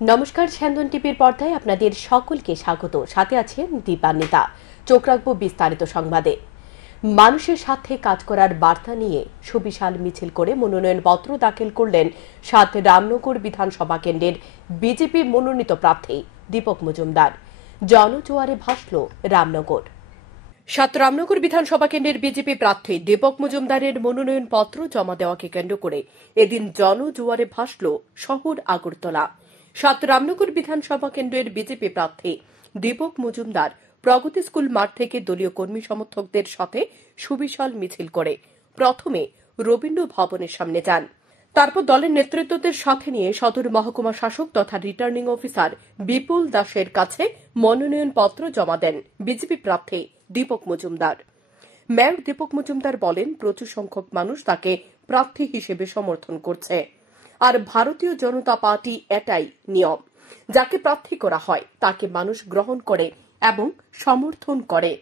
নমস্কার, স্যান্দন টিভির পর্দায় আপনাদের সকলকে স্বাগত। সাথে আছেন দীপান্বিতা। চোখ রাখবো বিস্তারিত সংবাদে। মানুষের সাথে কাজ করার বার্তা নিয়ে সুবিশাল মিছিল করে মনোনয়নপত্র দাখিল করলেন ৭ রামনগর বিধানসভা কেন্দ্রের বিজেপি মনোনীত প্রার্থী দীপক মজুমদার। জনজোয়ারে ভাসল রামনগর। ৭ রামনগর বিধানসভা কেন্দ্রের বিজেপি প্রার্থী দীপক মজুমদারের মনোনয়নপত্র জমা দেওয়াকে কেন্দ্র করে এদিন জনজোয়ারে ভাসল শহর আগরতলা। ৭ রামনগর বিধানসভা কেন্দ্রের বিজেপি প্রার্থী দীপক মজুমদার প্রগতি স্কুল মাঠ থেকে দলীয় কর্মী সমর্থকদের সাথে সুবিশাল মিছিল করে প্রথমে রবীন্দ্র ভবনের সামনে যান। তারপর দলের নেতৃত্বদের সাথে নিয়ে সদর মহকুমা শাসক তথা রিটার্নিং অফিসার বিপুল দাসের কাছে মনোনয়নপত্র জমা দেন বিজেপি প্রার্থী দীপক মজুমদার। মেয়র দীপক মজুমদার বলেন, প্রচুর সংখ্যক মানুষ তাকে প্রার্থী হিসেবে সমর্থন করছে। আর ভারতীয় জনতা পার্টি এটাই নিয়ম, যাকে প্রার্থী করা হয় তাকে মানুষ গ্রহণ করে এবং সমর্থন করে।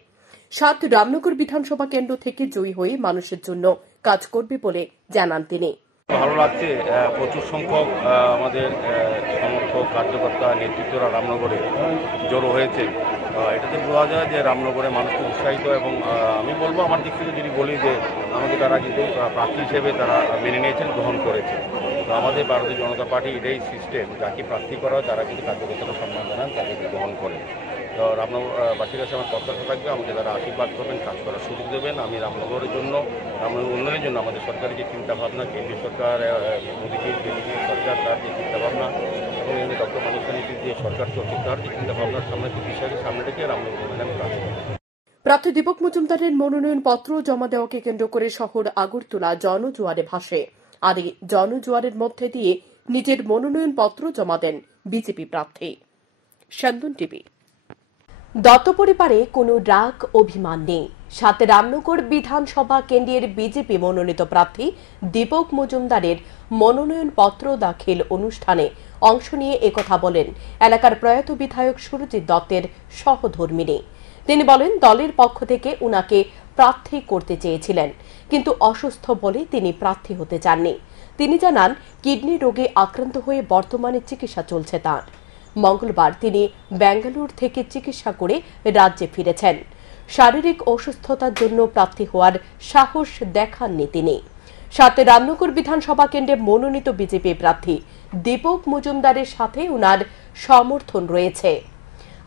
৭ রামনগর বিধানসভা কেন্দ্র থেকে জয়ী হয়ে মানুষের জন্য কাজ করবে বলে জানান তিনি। ভালো লাগছে, প্রচুর সংখ্যক আমাদের সমর্থক কার্যকর্তা নেতৃত্বরা রামনগরে জড়ো হয়েছে। এটাতে বোঝা যায় যে রামনগরে মানুষ খুব উৎসাহিত এবং আমি বলবো আমার দিক থেকে যদি বলি যে আমাকে তারা কিন্তু প্রার্থী হিসেবে তারা মেনে নিয়েছেন, গ্রহণ করেছে। তো আমাদের ভারতীয় জনতা পার্টি এটাই সিস্টেম, যাকে প্রার্থী করা হয় তারা কিন্তু কার্যকর্তারা সম্মান জানান, তাকে গ্রহণ করে। তো রামনগরবাসীর কাছে আমার প্রত্যাশা থাকবে আমাকে তারা আশীর্বাদ করবেন, কাজ করার সুযোগ দেবেন। আমি রামনগরের জন্য, রামনগর উন্নয়নের জন্য আমাদের সরকারের যে চিন্তাভাবনা, কেন্দ্রীয় সরকার মোদীজির কেন্দ্রীয় সরকার তার যে চিন্তাভাবনা এবং ডক্টর মানিক সানিটির যে সরকার চলছে তার যে চিন্তাভাবনার সামনে বিষয়কে সামনে রেখে রামনগর উন্নয়ন কাজ করবে। প্রার্থী দীপক মজুমদারের মনোনয়নপত্র জমা দেওয়াকে কেন্দ্র করে শহর আগরতলা জনজোয়ারে ভাসে। আর এই জনজোয়ারের মধ্যে দিয়ে নিজের মনোনয়নপত্র জমা দেন বিজেপি প্রার্থী। স্যান্দন টিভি। দত্ত পরিবারে কোনো রাগ অভিমান নেই। ৭ রামনগর বিধানসভা কেন্দ্রের বিজেপি মনোনীত প্রার্থী দীপক মজুমদারের মনোনয়নপত্র দাখিল অনুষ্ঠানে অংশ নিয়ে একথা বলেন এলাকার প্রয়াত বিধায়ক সুরজিৎ দত্তের সহধর্মিণী। তিনি বলেন, দলের পক্ষ থেকে উনাকে প্রার্থী করতে চেয়েছিলেন, কিন্তু অসুস্থ বলে তিনি প্রার্থী হতে চাননি। তিনি জানান, কিডনি রোগে আক্রান্ত হয়ে বর্তমানে চিকিৎসা চলছে তাঁর। মঙ্গলবার তিনি বেঙ্গালুরু থেকে চিকিৎসা করে রাজ্যে ফিরেছেন। শারীরিক অসুস্থতার জন্য প্রার্থী হওয়ার সাহস দেখাননি তিনি। ৭ রামনগর বিধানসভা কেন্দ্রে মনোনীত বিজেপি প্রার্থী দীপক মজুমদারের সাথে উনার সমর্থন রয়েছে।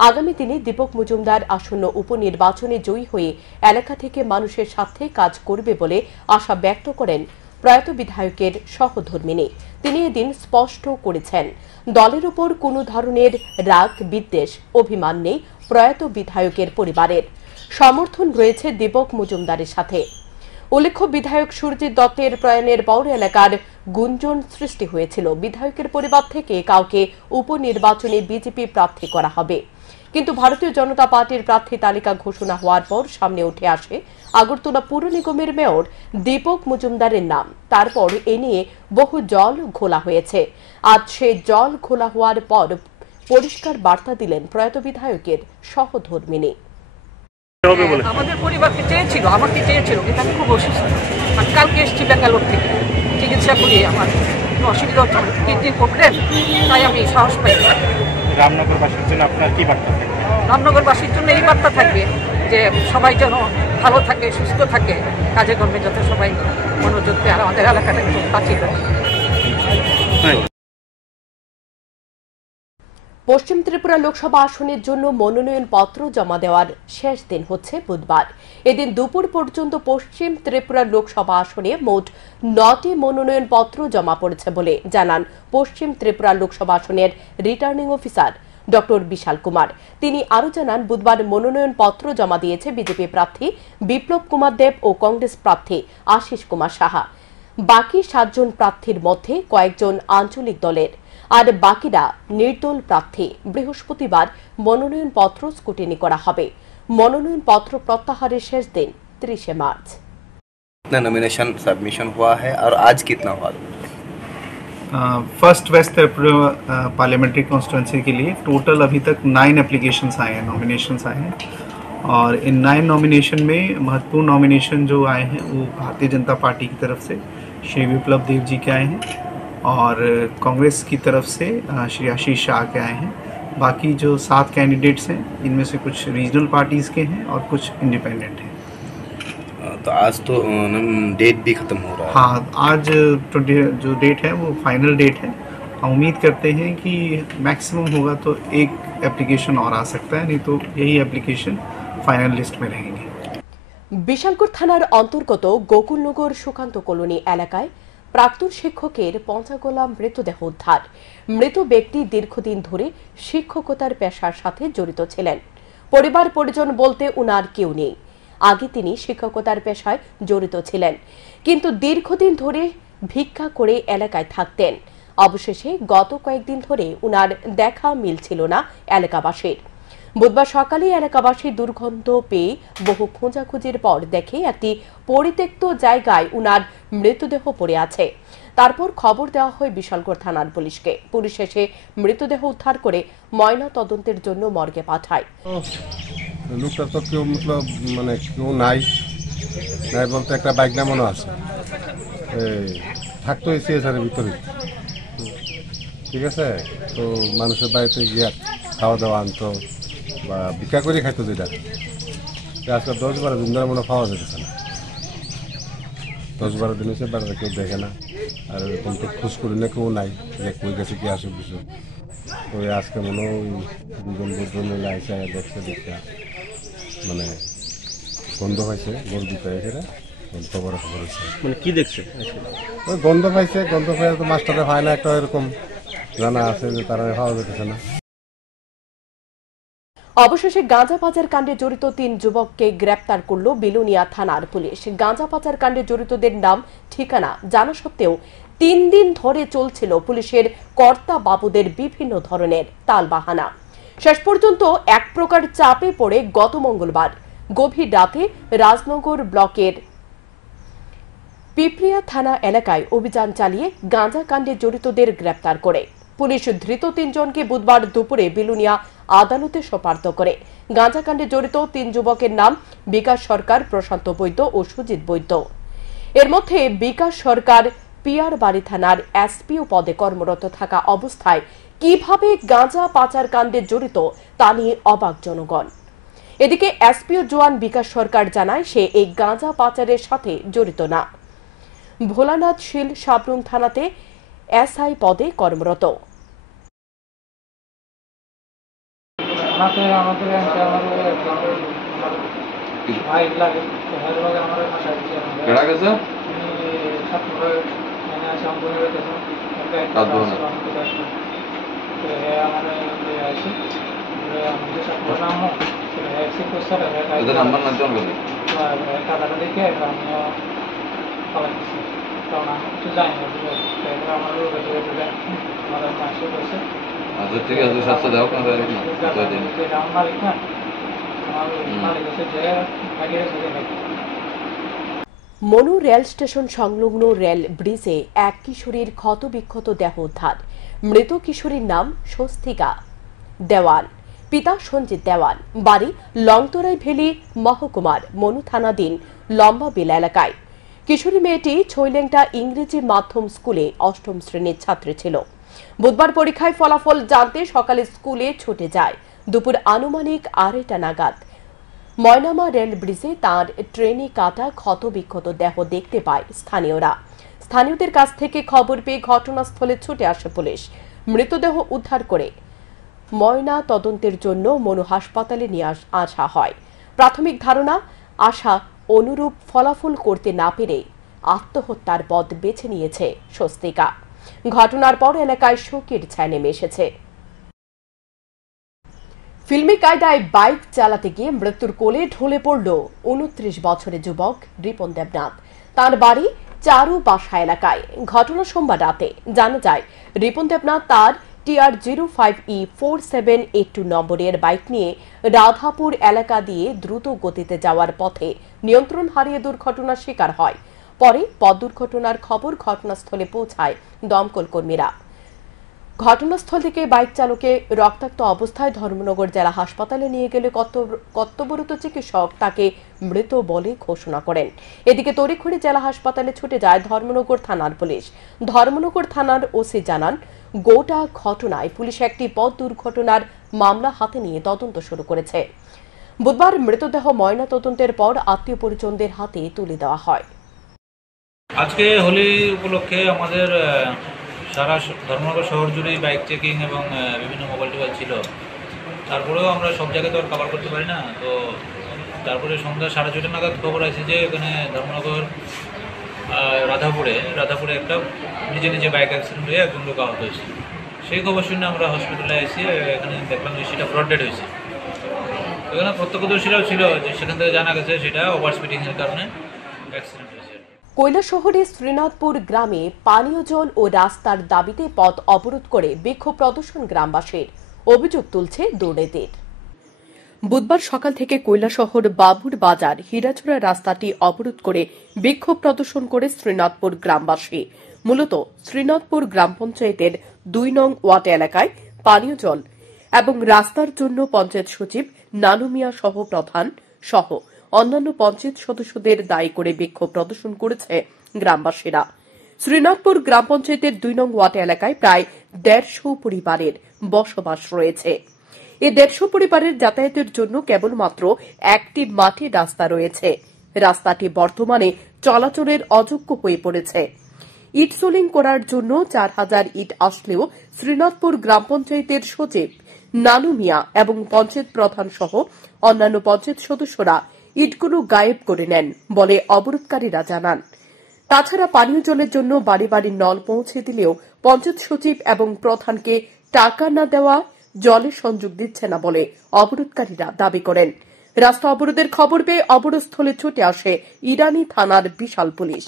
আগামী দিনে দীপক মজুমদার আসন্ন উপনির্বাচনে জয়ী হয়ে এলাকা থেকে মানুষের সাথে কাজ করবে বলে আশা ব্যক্ত করেন প্রয়াত বিধায়কের সহধর্মিণী। তিনি এদিন স্পষ্ট করেছেন, দলের উপর কোনো ধরনের রাগ বিদ্বেষ অভিমান নেই প্রয়াত বিধায়কের পরিবারের। সমর্থন রয়েছে দীপক মজুমদারের সাথে। উল্লেখ্য, বিধায়ক সুরজিৎ দত্তের প্রয়াণের পর এলাকার গুঞ্জন সৃষ্টি হয়েছিল বিধায়কের পরিবার থেকে কাউকে উপনির্বাচনে বিজেপি প্রার্থী করা হবে। কিন্তু ভারতীয় জনতা পার্টির প্রার্থী তালিকা ঘোষণা হওয়ার পর সামনে উঠে আসে আগরতলা পুর নিগমের মেয়র দীপক মজুমদারের নাম। তারপর এ নিয়ে বহু জল ঘোলা হয়েছে। আজ সে জল ঘোলা হওয়ার পর পরিষ্কার বার্তা দিলেন প্রয়াত বিধায়কের সহধর্মিণী। আমাদের পরিবারকে চেয়েছিল, আমাকে চেয়েছিল, কিন্তু আমি খুব অসুস্থ। আমি কালকে এসেছি বেঙ্গালুরু থেকে, চিকিৎসা করি, আমার অসুবিধা হচ্ছে, কিডনির প্রবলেম, তাই আমি সাহস পাই। রামনগরবাসীর জন্য আপনার কি বার্তা থাকবে? রামনগরবাসীর জন্য এই বার্তা থাকবে যে সবাই যেন ভালো থাকে, সুস্থ থাকে, কাজে কর্মে যাতে সবাই মনোযোগ দেয়, আর আমাদের এলাকাটাকে বাঁচিয়ে দেয়। পশ্চিম ত্রিপুরা লোকসভা আসনের জন্য মনোনয়নপত্র জমা দেওয়ার শেষ দিন হচ্ছে বুধবার। এদিন দুপুর পর্যন্ত পশ্চিম ত্রিপুরা লোকসভা আসনে মোট 9টি মনোনয়নপত্র জমা পড়েছে বলে জানান পশ্চিম ত্রিপুরা লোকসভা আসনের রিটার্নিং অফিসার ডক্টর বিশাল কুমার। তিনি আরও জানান, বুধবার মনোনয়নপত্র জমা দিয়েছে বিজেপি প্রার্থী বিপ্লব কুমার দেব ও কংগ্রেস প্রার্থী আশিস কুমার সাহা। বাকি 7 জন প্রার্থীর মধ্যে কয়েকজন আঞ্চলিক দলের, আর বাকিরা নির্দল প্রার্থী। বৃহস্পতিবার মনোনয়নপত্র স্কুটিনি করা হবে। মনোনয়নপত্র প্রত্যাহারের শেষ দিন 30 मार्च। कितना नॉमिनेशन सबमिशन हुआ है और आज कितना हुआ? First West Tripura parliamentary constituency के लिए टोटल अभी तक 9 एप्लीकेशंस आए हैं, नॉमिनेशंस आए हैं। और इन 9 नॉमिनेशन में महत्वपूर्ण नॉमिनेशन जो आए हैं वो भारतीय जनता पार्टी की तरफ से श्री विप्लव देव जी के आए हैं। और कांग्रेस की तरफ से श्री आशीष शाह के आए हैं। बाकी जो 7 कैंडिडेट्स हैं इनमें से कुछ रीजनल पार्टीज़ के हैं और कुछ इंडिपेंडेंट हैं। तो आज तो डेट भी ख़त्म हो रहा है। हाँ, आज जो डेट है वो फाइनल डेट है। हम उम्मीद करते हैं कि मैक्सिमम होगा तो एक एप्लीकेशन और आ सकता है, नहीं तो यही एप्लीकेशन फाइनल लिस्ट में रहेंगे। বিশালগড় থানার অন্তর্গত গোকুলনগর সুকান্ত কলোনি এলাকায় প্রাক্তন শিক্ষকের পঞ্চাগোলা মৃতদেহ উদ্ধার। মৃত ব্যক্তি দীর্ঘদিন ধরে শিক্ষকতার পেশার সাথে জড়িত ছিলেন। পরিবার পরিজন বলতে উনার কেউ নেই। আগে তিনি শিক্ষকতার পেশায় জড়িত ছিলেন, কিন্তু দীর্ঘদিন ধরে ভিক্ষা করে এলাকায় থাকতেন। অবশেষে গত কয়েকদিন ধরে উনার দেখা মিলছিল না এলাকাবাসীর। বুধবার সকালে এলাকাবাসী দুর্গন্ধ পেয়ে বহু খোঁজাখুঁজির পর দেখে একটি পরিত্যক্ত জায়গায় উনার মৃতদেহ পড়ে আছে। তারপর খবর দেওয়া হয় বিশালগড় থানার পুলিশকে। পুলিশ এসে মৃতদেহ উদ্ধার করে ময়না তদন্তের জন্য মর্গে পাঠায়। লোকটা তো কেউ মতলব মানে কেউ নাই নাই বলতে একটা বাইক নামানো আছে, থাকতো সিএসআরের ভিতরে, ঠিক আছে। তো মানুষের বাড়িতে গিয়ে খাওয়া দাওয়া আনতো বা ভিক্ষা করে খাইতো, যেটা আজকে 10-12 দিন ধরে মনে পাওয়া যেতেছে না। 10-12 দিন হচ্ছে বাড়িতে কেউ দেখে না, আর এরকম তো খোঁজ করি না, কেউ নাই যে কই গেছে কি আসুক কিছু। ওই আজকে মনে হয় 2জন বন্ধু মিলে আইসা দেখছে, দেখা মানে গন্ধ পাইছে, গরু দিতে হয়েছে, খবর হয়েছে। মানে কি দেখছে? ওই গন্ধ পাইছে, গন্ধ পাই তো মাস্টারে হয় না, একটা এরকম জানা আছে যে তারা পাওয়া যেতেছে না। অবশেষে গাঁজা পাচার কাণ্ডে জড়িত 3 যুবককে গ্রেপ্তার করল বিলোনিয়া থানার পুলিশ। গাঁজা পাচার কাণ্ডে জড়িতদের নাম ঠিকানা জানা সত্ত্বেও 3 দিন ধরে চলছিল পুলিশের কর্তা বাবুদের বিভিন্ন ধরনের তালবাহানা। শেষ পর্যন্ত এক প্রকার চাপে পড়ে গত মঙ্গলবার গভীর রাতে রাজনগর ব্লকের পিপরিয়া থানা এলাকায় অভিযান চালিয়ে গাঁজা কাণ্ডে জড়িতদের গ্রেপ্তার করে পুলিশ ধৃত 3 জনকে বুধবার দুপুরে বিলোনিয়া আদালতে সোপর্দ করে। গাঁজা কাণ্ডে জড়িত 3 যুবকের নাম বিকাশ সরকার, প্রশান্ত বৈদ্য ও সুজিত বৈদ্য। এর মধ্যে বিকাশ সরকার পিয়ার বাড়ি থানার এসপিও পদে কর্মরত থাকা অবস্থায় কিভাবে গাঁজা পাচার কাণ্ডে জড়িত তা নিয়ে অবাক জনগণ। এদিকে এসপিও জওয়ান বিকাশ সরকার জানায় সে এই গাঁজা পাচারের সাথে জড়িত না। ভোলানাথ শীল সাবরুম থানাতে এসআই পদে কর্মরত। ঠিক আছে, সাতশো দাও কেন? মনু রেল স্টেশন সংলগ্ন রেল ব্রিজে এক কিশোরীর ক্ষতবিক্ষত দেহ উদ্ধার। মৃত কিশোরীর নাম স্বস্তিকা দেওয়ান, পিতা সঞ্জিত দেওয়ান, বাড়ি লংতরাই ভেলি মহকুমার মনু থানাধীন লম্বা বিল এলাকায়। কিশোরী মেয়েটি ছৈলেংটা ইংরেজি মাধ্যম স্কুলে 8ম শ্রেণীর ছাত্রী ছিল। বুধবার পরীক্ষায় ফলাফল জানতে সকালে স্কুলে ছুটে যায়। দুপুর আনুমানিক 2:30 নাগাদ ময়নামা রেল ব্রিজে তার ট্রেনে কাটা ক্ষতবিক্ষত দেহ দেখতে পায় স্থানীয়রা। স্থানীয়দের কাছ থেকে খবর পেয়ে ঘটনাস্থলে ছুটে আসে পুলিশ। মৃতদেহ উদ্ধার করে ময়না তদন্তের জন্য মনু হাসপাতালে নিয়ে আসা হয়। প্রাথমিক ধারণা, আশা অনুরূপ ফলাফল করতে না পেরে আত্মহত্যার পথ বেছে নিয়েছে স্বস্তিকা। ঘটনার পর এলাকায় শোকের ছায়া নেমে এসেছে। ফিল্মি কায়দায় বাইক চালাতে গিয়ে মৃত্যুর কোলে ঢলে পড়ল 29 বছরের যুবক রিপন দেবনাথ। তার বাড়ি চারু বাসা এলাকায়। ঘটনা সোমবার রাতে। জানা যায় রিপন দেবনাথ তার TR05E4782 নম্বরের বাইক নিয়ে রাধাপুর এলাকা দিয়ে দ্রুত গতিতে যাওয়ার পথে নিয়ন্ত্রণ হারিয়ে দুর্ঘটনার শিকার হয়। পরে পথ দুর্ঘটনার খবর ঘটনাস্থলে পৌঁছায় দমকল কর্মীরা। ঘটনাস্থল থেকে বাইক চালকে রক্তাক্ত অবস্থায় ধর্মনগর জেলা হাসপাতালে নিয়ে গেলে কর্তব্যরত চিকিৎসক তাকে মৃত বলে ঘোষণা করেন। এদিকে তড়িঘড়ি জেলা হাসপাতালে ছুটে যায় ধর্মনগর থানার পুলিশ। ধর্মনগর থানার ওসি জানান, গোটা ঘটনায় পুলিশ একটি পথ দুর্ঘটনার মামলা হাতে নিয়ে তদন্ত শুরু করেছে। বুধবার মৃতদেহ ময়না তদন্তের পর আত্মীয় পরিজনদের হাতে তুলে দেওয়া হয়। আজকে হোলি উপলক্ষে আমাদের সারা ধর্মনগর শহর জুড়েই বাইক চেকিং এবং বিভিন্ন মোবাইল টোবাইল ছিল। তারপরেও আমরা সব জায়গায় তো আর কভার করতে পারি না। তো তারপরে সন্ধ্যা 6:30 নাগাদ খবর আছে যে এখানে ধর্মনগর রাধাপুরে একটা নিজে বাইক অ্যাক্সিডেন্ট হয়ে একজন লোক আহত হয়েছে। সেই খবর শুনে আমরা হসপিটালে এসে এখানে দেখলাম যে সেটা ফ্রড ডেড হয়েছে। এখানে প্রত্যক্ষদর্শীরাও ছিল, যে সেখান থেকে জানা গেছে সেটা ওভার স্পিডিংয়ের কারণে অ্যাক্সিডেন্ট হয়েছে। কৈলাসহরের শ্রীনাথপুর গ্রামে পানীয় জল ও রাস্তার দাবিতে পথ অবরোধ করে বিক্ষোভ প্রদর্শন গ্রামবাসীর। অভিযোগ তুলছে দুর্নীতির। বুধবার সকাল থেকে কৈলাসহর বাবুর বাজার হীরাছড়া রাস্তাটি অবরোধ করে বিক্ষোভ প্রদর্শন করে শ্রীনাথপুর গ্রামবাসী। মূলত শ্রীনাথপুর গ্রাম পঞ্চায়েতের 2 নং ওয়ার্ড এলাকায় পানীয় জল এবং রাস্তার জন্য পঞ্চায়েত সচিব নানু মিয়া সহ প্রধান সহ অন্যান্য পঞ্চায়েত সদস্যদের দায়ী করে বিক্ষোভ প্রদর্শন করেছে গ্রামবাসীরা। শ্রীনাথপুর গ্রাম পঞ্চায়েতের 2 নং ওয়ার্ড এলাকায় প্রায় 150 পরিবারের বসবাস রয়েছে। এই 150 পরিবারের যাতায়াতের জন্য কেবলমাত্র একটি মাটির রাস্তা রয়েছে। রাস্তাটি বর্তমানে চলাচলের অযোগ্য হয়ে পড়েছে। ইট সোলিং করার জন্য 4000 ইট আসলেও শ্রীনাথপুর গ্রাম পঞ্চায়েতের সচিব নানু মিয়া এবং পঞ্চায়েত প্রধান সহ অন্যান্য পঞ্চায়েত সদস্যরা ইটগুলো গায়েব করে নেন বলে অবরোধকারীরা জানান। তাছাড়া পানীয় জলের জন্য বাড়ি বাড়ি নল পৌঁছে দিলেও পঞ্চায়েত সচিব এবং প্রধানকে টাকা না দেওয়া জলের সংযোগ দিচ্ছে না বলে অবরোধকারীরা দাবি করেন। রাস্তা অবরোধের খবর পেয়ে অবরোধস্থলে ছুটে আসে ইরানি থানার বিশাল পুলিশ।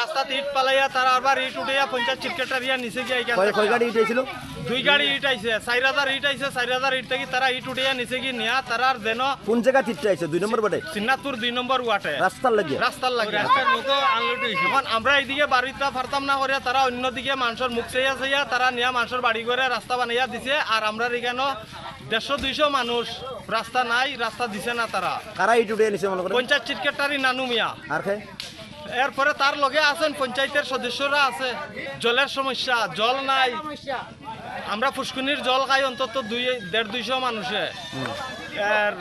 রাস্তা ইট পালাইয়া তারা আবার ইট উঠাইয়া পঞ্চায়েত সেক্রেটারিয়া নিচে গিয়ে কয় গাড়ি ইট আইছিল? 2 গাড়ি ইট আইছে। 4000 ইট আইছে। 4000 ইট থেকে তারা ইট উঠাইয়া নিচে গিয়ে নিয়া তারার যেন কোন জায়গা ইট আইছে? 2 নম্বর বাটে শ্রীনাথপুর 2 নম্বর ওয়াটে রাস্তার লাগে রাস্তার লোক আনলোড হইছে। এখন আমরা এইদিকে বাড়িটা ফারতাম না করিয়া তারা অন্যদিকে মানুষের মুখ চাইয়া তারা নিয়া মানুষের বাড়ি করে রাস্তা বানাইয়া দিছে। আর আমরা এখানে 150-200 মানুষ রাস্তা নাই, রাস্তা দিছে না তারা। কারা ইট উঠাইয়া নিছে মনে করে? পঞ্চায়েত সেক্রেটারি নানু মিয়া। আর এরপরে তার লগে আছেন পঞ্চায়েতের সদস্যরা আছে। জলের সমস্যা, জল নাই। আমরা পুষ্কুনির জল খাই অন্তত 150-200 মানুষে।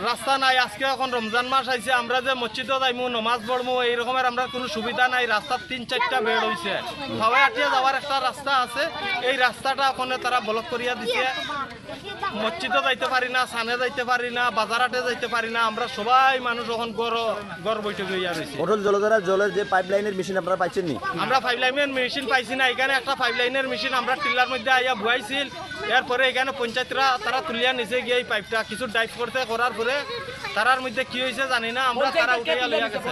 রাস্তা নাই। আজকে এখন রমজান মাস আইছে, আমরা যে মসজিদে যাইমু নমাজ পড়মু এই রকমের আমরা কোনো সুবিধা নাই। রাস্তার 3-4টা বেড হয়েছে। সবাই আটিয়া যাওয়ার একটা রাস্তা আছে, এই রাস্তাটা ওখানে তারা ব্লক করিয়া দিছে। মসজিদে যাইতে পারি না, সানে যাইতে পারি না, বাজারাটে যাইতে পারি না। আমরা সবাই মানুষ এখন গড় বৈঠক হইয়া রয়েছে। অটল জলধারা জলের যে পাইপলাইনের মেশিন আপনারা পাইছেন নি? আমরা পাইপলাইনের মেশিন পাইছি না। এখানে একটা পাইপলাইনের মেশিন আমরা টিলার মধ্যে আইয়া বুয়াইছিল। এরপরে এখানে পঞ্চায়েতরা তারা তুলিয়া নিচে গিয়ে এই পাইপটা কিছু ডাইভ করার পরে তারার মধ্যে কি হয়েছে জানি না, আমরা তারা উঠাইয়া লইয়া গেছে।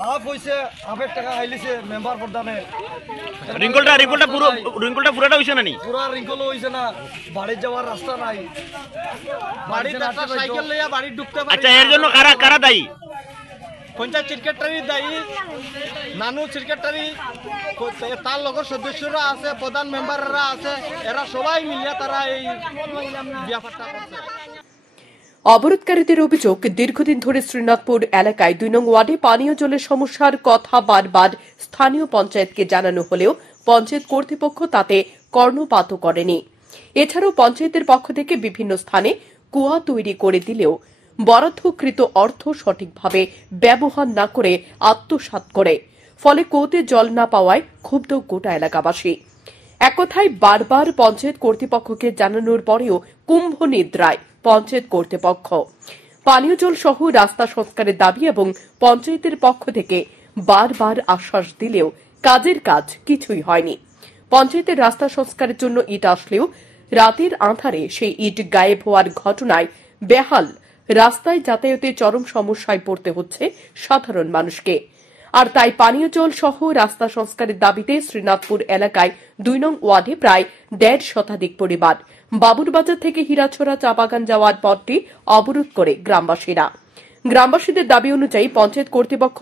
হাফ হইছে, হাফের টাকা খাইলিছে মেম্বার প্রধানে। রিঙ্কলটা পুরোটা হইছে না? পুরা রিঙ্কল হইছে না। বাড়ি যাওয়ার রাস্তা নাই। বাড়িতে একটা সাইকেল লইয়া বাড়ি ঢুকতে পারি। আচ্ছা, এর জন্য কারা দায়ী? পঞ্চায়েত সেক্রেটারি দায়ী, নানু সেক্রেটারি, তার লগর সদস্যরা আছে, প্রধান মেম্বাররা আছে। এরা সবাই মিলিয়া তারা এই ব্যাপারটা করছে। অবরোধকারীদের অভিযোগ, দীর্ঘদিন ধরে শ্রীনাথপুর এলাকায় 2 নং ওয়ার্ডে পানীয় জলের সমস্যার কথা বারবার স্থানীয় পঞ্চায়েতকে জানানো হলেও পঞ্চায়েত কর্তৃপক্ষ তাতে কর্ণপাতও করেনি। এছাড়াও পঞ্চায়েতের পক্ষ থেকে বিভিন্ন স্থানে কুয়া তৈরি করে দিলেও বরাদ্দকৃত অর্থ সঠিকভাবে ব্যবহার না করে আত্মসাৎ করে, ফলে কুয়োতে জল না পাওয়ায় ক্ষুব্ধ গোটা এলাকাবাসী। এক কথায় বারবার পঞ্চায়েত কর্তৃপক্ষকে জানানোর পরেও কুম্ভ নিদ্রায় পঞ্চায়েত কর্তৃপক্ষ। পানীয় জল সহ রাস্তা সংস্কারের দাবি এবং পঞ্চায়েতের পক্ষ থেকে বারবার আশ্বাস দিলেও কাজের কাজ কিছুই হয়নি। পঞ্চায়েতের রাস্তা সংস্কারের জন্য ইট আসলেও রাতের আঁধারে সেই ইট গায়েব হওয়ার ঘটনায় বেহাল রাস্তায় যাতায়াতে চরম সমস্যায় পড়তে হচ্ছে সাধারণ মানুষকে। আর তাই পানীয় জল সহ রাস্তা সংস্কারের দাবিতে শ্রীনাথপুর এলাকায় 2 নং ওয়ার্ডে প্রায় 1.5 শতাধিক পরিবার বাবুরবাজার থেকে হীরাছড়া চা বাগান যাওয়ার পথটি অবরোধ করে গ্রামবাসীরা। গ্রামবাসীদের দাবি অনুযায়ী পঞ্চায়েত কর্তৃপক্ষ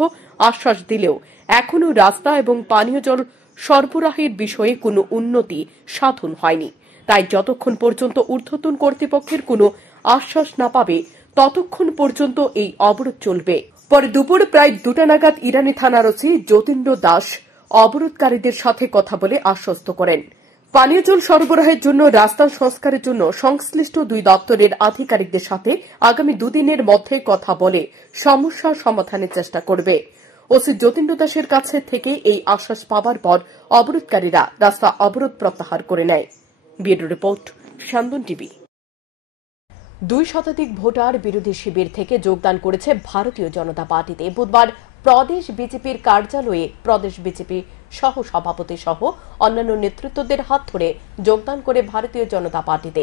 আশ্বাস দিলেও এখনও রাস্তা এবং পানীয় জল সরবরাহের বিষয়ে কোনো উন্নতি সাধন হয়নি। তাই যতক্ষণ পর্যন্ত ঊর্ধ্বতন কর্তৃপক্ষের কোনো আশ্বাস না পাবে ততক্ষণ পর্যন্ত এই অবরোধ চলবে। পরে দুপুর প্রায় 2টা নাগাদ ইরানি থানার ওসি যতীন্দ্র দাস অবরোধকারীদের সাথে কথা বলে আশ্বস্ত করেন। পানীয় জল সরবরাহের জন্য রাস্তা সংস্কারের জন্য সংশ্লিষ্ট 2 দপ্তরের আধিকারিকদের সাথে আগামী 2 দিনের মধ্যে কথা বলে সমস্যা সমাধানের চেষ্টা করবে। ওসি যতীন্দ্র দাসের কাছে থেকে এই আশ্বাস পাওয়ার পর অবরোধকারীরা রাস্তা অবরোধ প্রত্যাহার করে নেয়। Bureau report, শান্তন TV. 2 শতাধিক ভোটার বিরোধী শিবির থেকে যোগদান করেছে ভারতীয় জনতা পার্টিতে। বুধবার প্রদেশ বিজেপির কার্যালয়ে প্রদেশ বিজেপি সহ সভাপতি সহ অন্যান্য নেতৃত্বদের হাত ধরে যোগদান করে ভারতীয় জনতা পার্টিতে।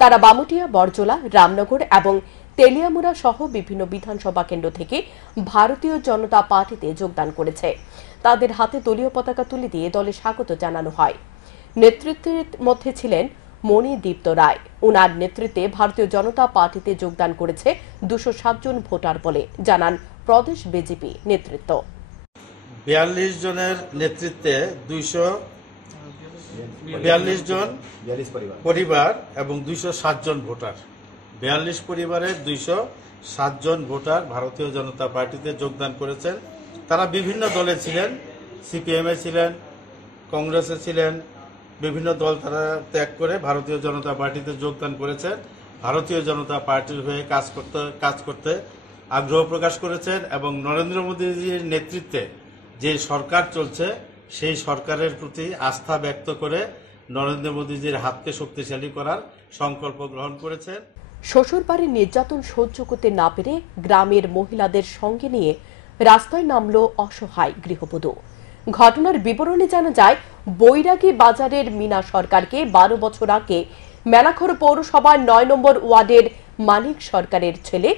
তারা বামুটিয়া, বরজলা, রামনগর এবং তেলিয়ামুড়া সহ বিভিন্ন বিধানসভা কেন্দ্র থেকে ভারতীয় জনতা পার্টিতে যোগদান করেছে। তাদের হাতে দলীয় পতাকা তুলে দিয়ে দলে স্বাগত জানানো হয়। নেতৃত্বের মধ্যে ছিলেন মণিদীপ্ত রায়। উনার নেতৃত্বে ভারতীয় জনতা পার্টিতে যোগদান করেছে 207 জন ভোটার বলে জানান প্রদেশ বিজেপি নেতৃত্ব। 42 জনের নেতৃত্বে 242 জন পরিবার এবং 207 জন ভোটার। 42 পরিবারের 207 জন ভোটার ভারতীয় জনতা পার্টিতে যোগদান করেছেন। তারা বিভিন্ন দলে ছিলেন, সিপিএমে ছিলেন, কংগ্রেসে ছিলেন, বিভিন্ন দল তারা ত্যাগ করে ভারতীয় জনতা পার্টিতে যোগদান করেছেন। ভারতীয় জনতা পার্টির হয়ে কাজ করতে আগ্রহ প্রকাশ করেছেন এবং নরেন্দ্র মোদীজির নেতৃত্বে যে সরকার চলছে সেই সরকারের প্রতি আস্থা ব্যক্ত করে নরেন্দ্র মোদীজির হাতকে শক্তিশালী করার সংকল্প গ্রহণ করেছেন। শ্বশুরবাড়ির নির্যাতন সহ্য করতে না পেরে গ্রামের মহিলাদের সঙ্গে নিয়ে রাস্তায় নামল অসহায় গৃহবধূ। ঘটনার বিবরণে জানা যায়, বৈরাগী বাজারের মিনা সরকারকে 12 বছর আগে মেলাঘর পৌরসভার 9 নম্বর ওয়ার্ডের মানিক সরকারের ছেলে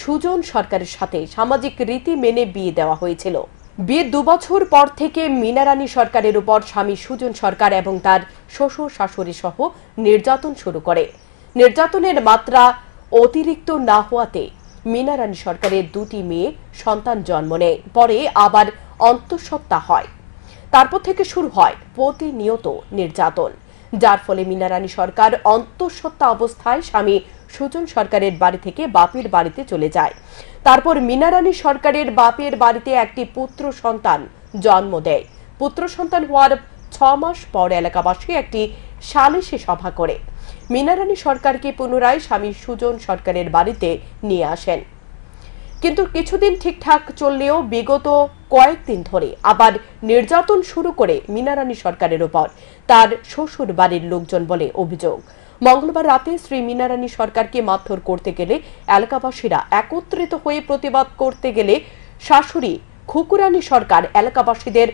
সুজন সরকারের সাথে সামাজিক রীতি মেনে বিয়ে দেওয়া হয়েছিল। বিয়ের 2 বছর পর থেকে মিনারানী সরকারের উপর স্বামী সুজন সরকার এবং তার শ্বশুর শাশুড়ি সহ নির্যাতন শুরু করে। নির্যাতনের মাত্রা অতিরিক্ত না হওয়াতে মিনারানী সরকারের 2টি মেয়ে সন্তান জন্ম নেয়। পরে আবার অন্তঃসত্ত্বা হয়। তারপর থেকে শুরু হয় প্রতিনিয়ত নির্যাতন, যার ফলে মিনারানী সরকার অন্তঃসত্ত্বা অবস্থায় স্বামী সুজন সরকারের বাড়ি থেকে বাপের বাড়িতে চলে যায়। তারপর মিনারানী সরকারের বাপের বাড়িতে একটি পুত্র সন্তান জন্ম দেয়। পুত্র সন্তান হওয়ার 6 মাস পর এলাকাবাসী একটি সালিশি সভা করে মিনারানী সরকারকে পুনরায় স্বামী সুজন সরকারের বাড়িতে নিয়ে আসেন। কিন্তু কিছুদিন ঠিকঠাক চললেও বিগত কয়েকদিন ধরে আবার নির্যাতন শুরু করে মিনারানী সরকারের উপর তার শ্বশুর বাড়ির লোকজন বলে অভিযোগ। মঙ্গলবার রাতে শ্রী মিনারানী সরকারকে মারধর করতে গেলে এলাকাবাসীরা একত্রিত হয়ে প্রতিবাদ করতে গেলে শাশুড়ি খুকুরানী সরকার এলাকাবাসীদের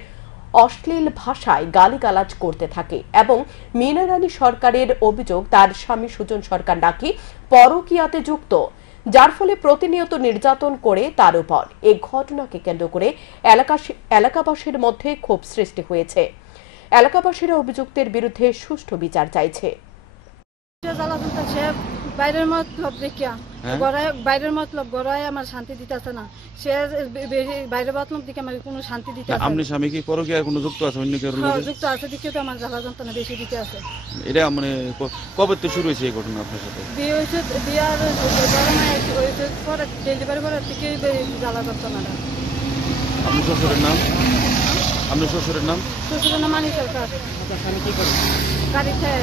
অশ্লীল ভাষায় গালিগালাজ করতে থাকে এবং মিনারানী সরকারের অভিযোগ তার স্বামী সুজন সরকার নাকি পরকীয়াতে যুক্ত, যার ফলে প্রতিনিয়ত নির্যাতন করে তার উপর। এই ঘটনাকে কেন্দ্র করে এলাকাবাসীর মধ্যে ক্ষোভ সৃষ্টি হয়েছে। এলাকাবাসীরা অভিযুক্তের বিরুদ্ধে সুষ্ঠু বিচার চাইছে। বাইরের মতলব দেখিয়া বাইরের মতলব গড়ায় আমার শান্তি দিতেছে না। সে বাইরের মতলব দিকে আমার কোনো শান্তি দিতে আছে। আপনি স্বামী কি পরকীয়া কোনো যুক্ত আছে? অন্য কেউ যুক্ত আছে দিকে তো আমার জ্বালা যন্ত্রণা বেশি দিতে আছে। এটা মানে কবে তো শুরু হয়েছে এই ঘটনা আপনার সাথে? বিয়ে হয়েছে, বিয়ার হয়েছে পরে ডেলিভারি করার থেকে জ্বালা যন্ত্রণাটা। আপনার শ্বশুরের নাম? আপনার শ্বশুরের নাম? শ্বশুরের নাম মানিক সরকার। স্বামী কি করে? গাড়ি খেয়ে।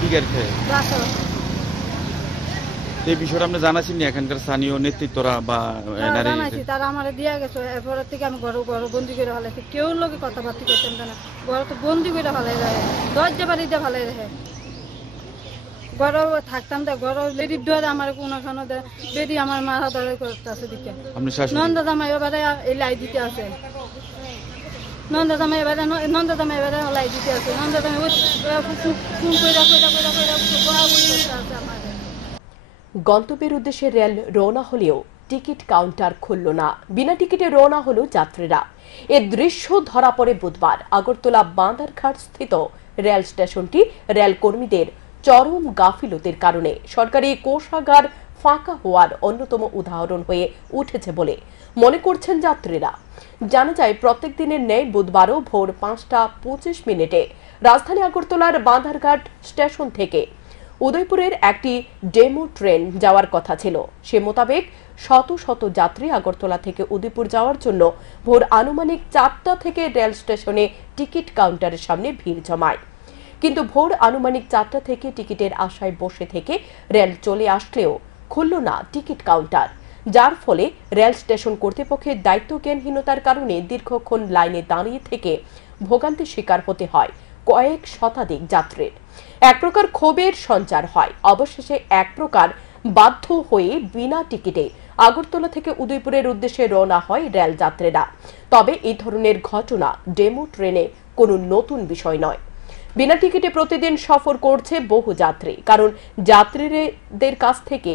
কি গাড়ি খেয়ে? এই বিষয়টা আপনি জানাচ্ছেন না এখানকার স্থানীয় নেতৃত্বরা বা জানাইছি? তারা আমার দিয়ে গেছে। এরপর থেকে আমি ঘর বন্দি করে ফেলাইছি। কেউ লোকে কথাবার্তা করতেন না, ঘর তো বন্দি করে ফেলাই রাখে, দরজা বাড়ি দিয়ে ফেলাই রাখে। ঘর থাকতাম দেয়, ঘর লেডি ধরে আমার কোনোখানে দেয়, লেডি আমার মাথা ধরে করতে আছে দিকে। নন্দা জামাই এবারে এই লাই দিতে আছে, নন্দা জামাই এবারে লাই দিতে আছে। নন্দা জামাই গন্তব্যের উদ্দেশ্যে রেল রওনা হলেও টিকিট কাউন্টার খুলল না। বিনা টিকিটে রওনা হল যাত্রীরা। এর দৃশ্য ধরা পড়ে বুধবার আগরতলা বাঁদারঘাট স্থিত রেল স্টেশনটি রেল কর্মীদের চরম গাফিলতির কারণে সরকারি কোষাগার ফাঁকা হওয়ার অন্যতম উদাহরণ হয়ে উঠেছে বলে মনে করছেন যাত্রীরা। জানা যায়, প্রত্যেক দিনের ন্যায় বুধবারও ভোর 5:25 রাজধানী আগরতলার বাঁধারঘাট স্টেশন থেকে উদয়পুরের একটি ডেমো ট্রেন যাওয়ার কথা ছিল। সে মোতাবেক শত শত যাত্রী আগরতলা থেকে উদয়পুর যাওয়ার জন্য ভোর আনুমানিক 4টা থেকে রেল স্টেশনে টিকিট কাউন্টারের সামনে ভিড় জমায়। কিন্তু ভোর আনুমানিক 4টা থেকে টিকিটের আশায় বসে থেকে রেল চলে আসলেও খুলল না টিকিট কাউন্টার, যার ফলে রেল স্টেশন কর্তৃপক্ষের দায়িত্বজ্ঞানহীনতার কারণে দীর্ঘক্ষণ লাইনে দাঁড়িয়ে থেকে ভোগান্তির শিকার হতে হয় কয়েক শতাধিক যাত্রীর। এক প্রকার ক্ষোভের সঞ্চার হয়। অবশেষে এক প্রকার বাধ্য হয়ে বিনা টিকিটে আগরতলা থেকে উদয়পুরের উদ্দেশ্যে রওনা হয় রেল যাত্রীরা। তবে এই ধরনের ঘটনা ডেমো ট্রেনে কোনো নতুন বিষয় নয়। বিনা টিকিটে প্রতিদিন সফর করছে বহু যাত্রী, কারণ যাত্রীদের কাছ থেকে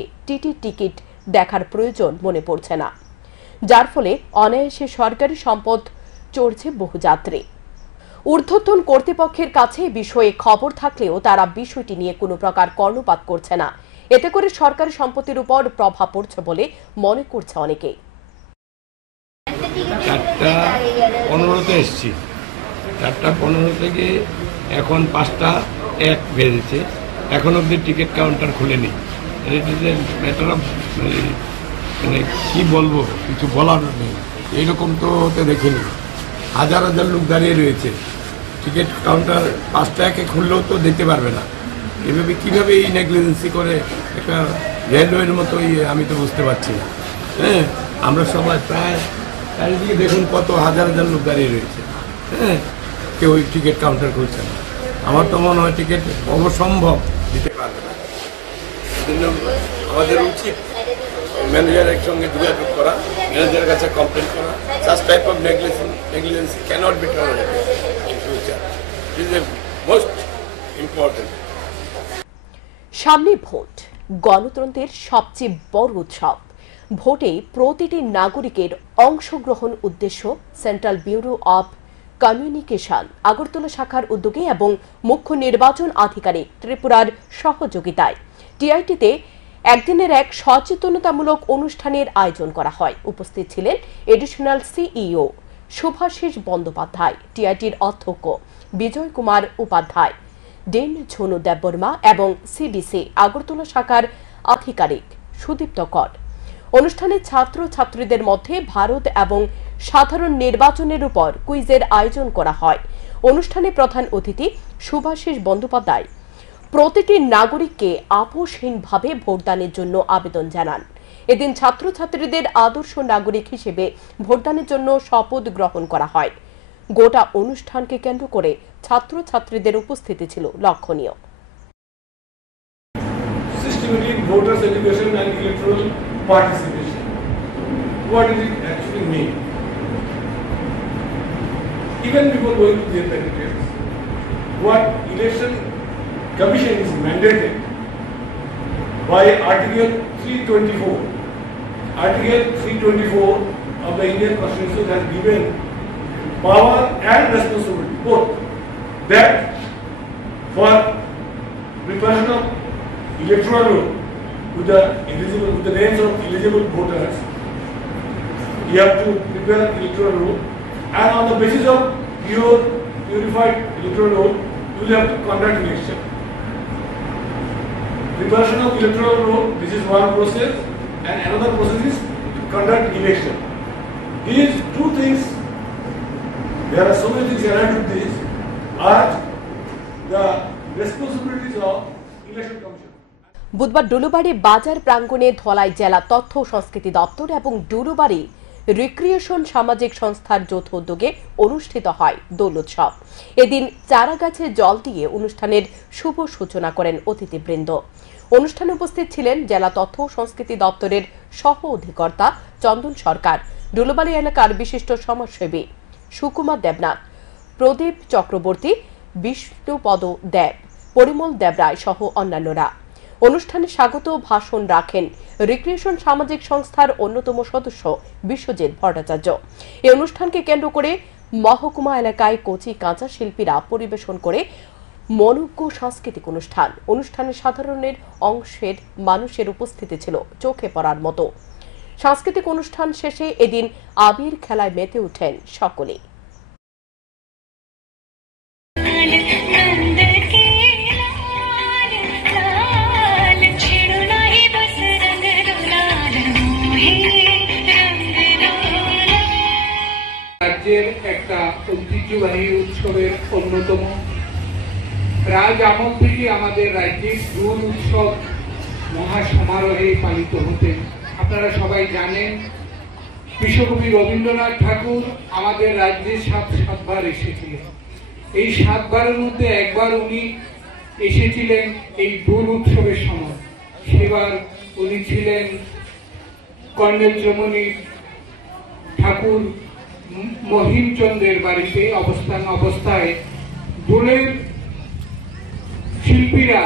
টিকিট দেখার প্রয়োজন মনে পড়ছে না, যার ফলে অনায়াসে সরকারি সম্পদ চড়ছে বহু যাত্রী। ঊর্ধ্বতন কর্তৃপক্ষের কাছে বিষয়ে খবর থাকলেও তারা বিষয়টি নিয়ে কোনো প্রকার কর্ণপাত করছে না। এতে করে সরকারি সম্পত্তির উপর প্রভাব পড়ছে বলে মনে করছে অনেকে। 4:15 এসছি, 4:15 থেকে এখন 5:01 বেজেছে, এখন অব্দি টিকিট কাউন্টার খুলেনি। ম্যাটার অফ মানে কি বলবো, কিছু বলার নেই। এইরকম তো হতে দেখিনি। হাজার হাজার লোক দাঁড়িয়ে রয়েছে, টিকিট কাউন্টার 5:01 খুললেও তো দেখতে পারবে না। এভাবে কীভাবে এই নেগলিজেন্সি করে একটা রেলওয়ের মতো আমি তো বুঝতে পারছি না। হ্যাঁ, আমরা সবাই প্রায় চারিদিকে দেখুন কত হাজার হাজার লোক দাঁড়িয়ে রয়েছে। হ্যাঁ, কেউ ওই টিকিট কাউন্টার খুলছে না। আমার তো মনে হয় টিকিট অবসম্ভব দিতে পারবে না। সেজন্য আমাদের উচিত ম্যানেজারের সঙ্গে যোগাযোগ করা, ম্যানেজারের কাছে কমপ্লেন করা। Such type of negligence cannot be tolerated in future. This is most important. সামনে ভোট, গণতন্ত্রের সবচেয়ে বড় উৎসব। ভোটে প্রতিটি নাগরিকের অংশগ্রহণ উদ্দেশ্য central bureau of communication Agartala শাখার উদ্যোগে এবং মুখ্য নির্বাচন আধিকারিক ত্রিপুরার সহযোগিতায় টিআইটিতে একদিনের এক সচেতনতামূলক অনুষ্ঠানের আয়োজন করা হয়। উপস্থিত ছিলেন এডিশনাল সিইও শুভাশিস বন্দ্যোপাধ্যায়, টিআইটির অধ্যক্ষ বিজয় কুমার উপাধ্যায়, ডেন ঝনু দেববর্মা এবং সিবিসি আগরতলা শাখার আধিকারিক সুদীপ্ত কর। অনুষ্ঠানে ছাত্র ছাত্রীদের মধ্যে ভারত এবং সাধারণ নির্বাচনের উপর কুইজের আয়োজন করা হয়। অনুষ্ঠানে প্রধান অতিথি শুভাশিস বন্দ্যোপাধ্যায় প্রতিটি নাগরিককে আপোষহীনভাবে ভোটদানের জন্য আবেদন জানান। এদিন ছাত্রছাত্রীদের আদর্শ নাগরিক হিসেবে ভোটদানের জন্য শপথ গ্রহণ করা হয়। গোটা অনুষ্ঠানকে কেন্দ্র করে ছাত্রছাত্রীদের উপস্থিতি ছিল লক্ষণীয়। Systematic voters education and electoral participation. What does it actually mean? Even before going to the details, what election commission is mandated by Article 324. Article 324 of the Indian Constitution has given power and responsibility both, that for preparation of electoral roll with the names of eligible voters, you have to prepare electoral roll, and on the basis of purified electoral roll, you will have to conduct election. Preparation of electoral roll, this is one process, and another process is to conduct election. These two things, there are so many things around with this, are the responsibilities of election commission. বুধবার ডুলুবাড়ি বাজার প্রাঙ্গণে ধলাই জেলা তথ্য ও সংস্কৃতি দপ্তর এবং ডুলুবাড়ি recreation সামাজিক সংস্থার যৌথ উদ্যোগে অনুষ্ঠিত হয় দোল উৎসব। এদিন চারা গাছে জল দিয়ে অনুষ্ঠানের শুভ সূচনা করেন অতিথিবৃন্দ। অনুষ্ঠানে উপস্থিত ছিলেন জেলা তথ্য ও সংস্কৃতি দপ্তরের সহ অধিকর্তা চন্দন সরকার, ডুলুবাড়ি এলাকার বিশিষ্ট সমাজসেবী সুকুমার দেবনাথ, প্রদীপ চক্রবর্তী, বিষ্ণুপদ দেব, পরিমল দেবরায় সহ অন্যান্যরা। অনুষ্ঠানে স্বাগত ভাষণ রাখেন রিক্রিয়েশন সামাজিক সংস্থার অন্যতম সদস্য বিশ্বজিৎ ভট্টাচার্য। এই অনুষ্ঠানকে কেন্দ্র করে মহকুমা এলাকায় কচি কাঁচা শিল্পীরা পরিবেশন করে মনোজ্ঞ সাংস্কৃতিক অনুষ্ঠানে সাধারণের অংশের মানুষের উপস্থিতি ছিল চোখে পড়ার মতো। সাংস্কৃতিক অনুষ্ঠান শেষে এদিন আবির খেলায় মেতে ওঠেন সকলে। রাজ্যের একটা ঐতিহ্যবাহী উৎসবের অন্যতম রাজ আমল থেকে আমাদের রাজ্যে দোল উৎসব মহাসমারোহে পালিত হতেন। আপনারা সবাই জানেন বিশ্বকবি রবীন্দ্রনাথ ঠাকুর আমাদের রাজ্যে সাতবার এসেছিলেন। এই 7 বারের মধ্যে একবার উনি এসেছিলেন এই দোল উৎসবের সময়। সেবার উনি ছিলেন কর্নেল চমনি ঠাকুর মহিমচন্দ্রের বাড়িতে অবস্থায় দোলের শিল্পীরা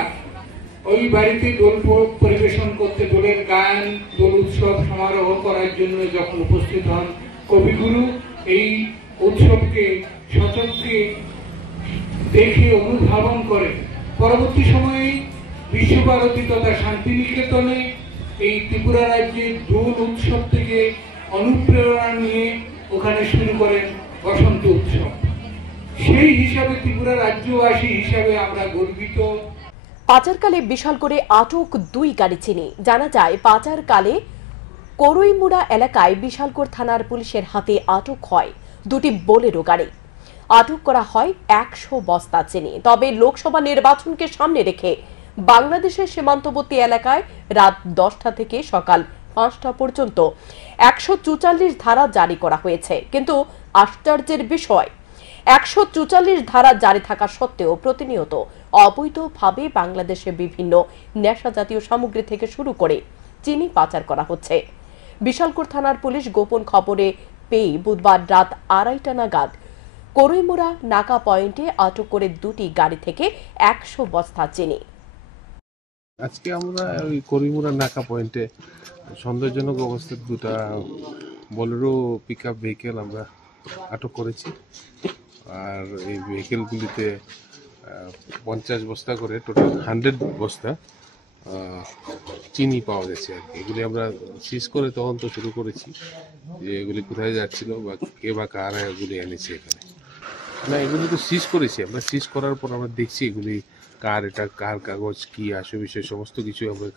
ওই বাড়িতে দোল পরিবেশন করতে, দোলের গান, দোল উৎসব সমারোহ করার জন্য যখন উপস্থিত হন, কবিগুরু এই উৎসবকে সচক্ষে দেখে অনুধাবন করেন। পরবর্তী সময়ে বিশ্বভারতী তথা শান্তিনিকেতনে এই ত্রিপুরা রাজ্যের দোল উৎসব থেকে অনুপ্রেরণা নিয়ে ওখানে শুরু করেন বসন্ত উৎসব। সেই হিসাবে ত্রিপুরা রাজ্যবাসী হিসাবে আমরা গর্বিত। পাচারকালে বিশালগড়ে আটক 2 গাড়ি চিনি। জানা যায় পাচারকালে করইমুড়া এলাকায় বিশালগড় থানার পুলিশের হাতে আটক হয় 2টি বোলেরো গাড়ি। আটক করা হয় 100 বস্তা চিনি। তবে লোকসভা নির্বাচনকে সামনে রেখে বাংলাদেশের সীমান্তবর্তী এলাকায় রাত 10টা থেকে সকাল 5টা পর্যন্ত 144 ধারা জারি করা হয়েছে। কিন্তু আশ্চর্যের বিষয়, 144 ধারা জারি থাকা সত্ত্বেও প্রতিনিয়ত অবৈধভাবে বাংলাদেশে বিভিন্ন নেশা জাতীয় সামগ্রী থেকে শুরু করে চিনি পাচার করা হচ্ছে। বিশালগড় থানার পুলিশ গোপন খবরে পেয়ে বুধবার রাত 2:30 নাগাদ করইমুড়া নাকা পয়েন্টে আটক করে 2টি গাড়ি থেকে 100 বস্তা চিনি। আজকে আমরা ওই করইমুড়া নাকা পয়েন্টে সন্দেহজনক অবস্থায় 2টা বোলেরো পিকআপ ভেহিকেল আমরা আটক করেছি। আর এই ভেহিকেলগুলিতে 50 বস্তা করে টোটাল 100 বস্তা চিনি পাওয়া গেছে। আর এগুলি আমরা সিজ করে তদন্ত শুরু করেছি যে এগুলি কোথায় যাচ্ছিল বা কে বা কারা এগুলি এনেছে এখানে। না, এগুলি তো সিজ করেছি আমরা। সিজ করার পর আমরা দেখছি এগুলি কার, এটা কার কাগজ, কি আসে বিষয় সমস্ত কিছু আমরা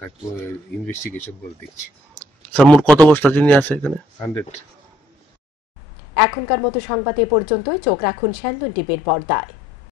ইনভেস্টিগেশন করে দেখছি। স্যার, মোট কত বস্তা চিনি আছে এখানে? 100। এখনকার মতো সংবাদ এ পর্যন্তই। চোখ রাখুন স্যান্দন টিভির পর্দায়।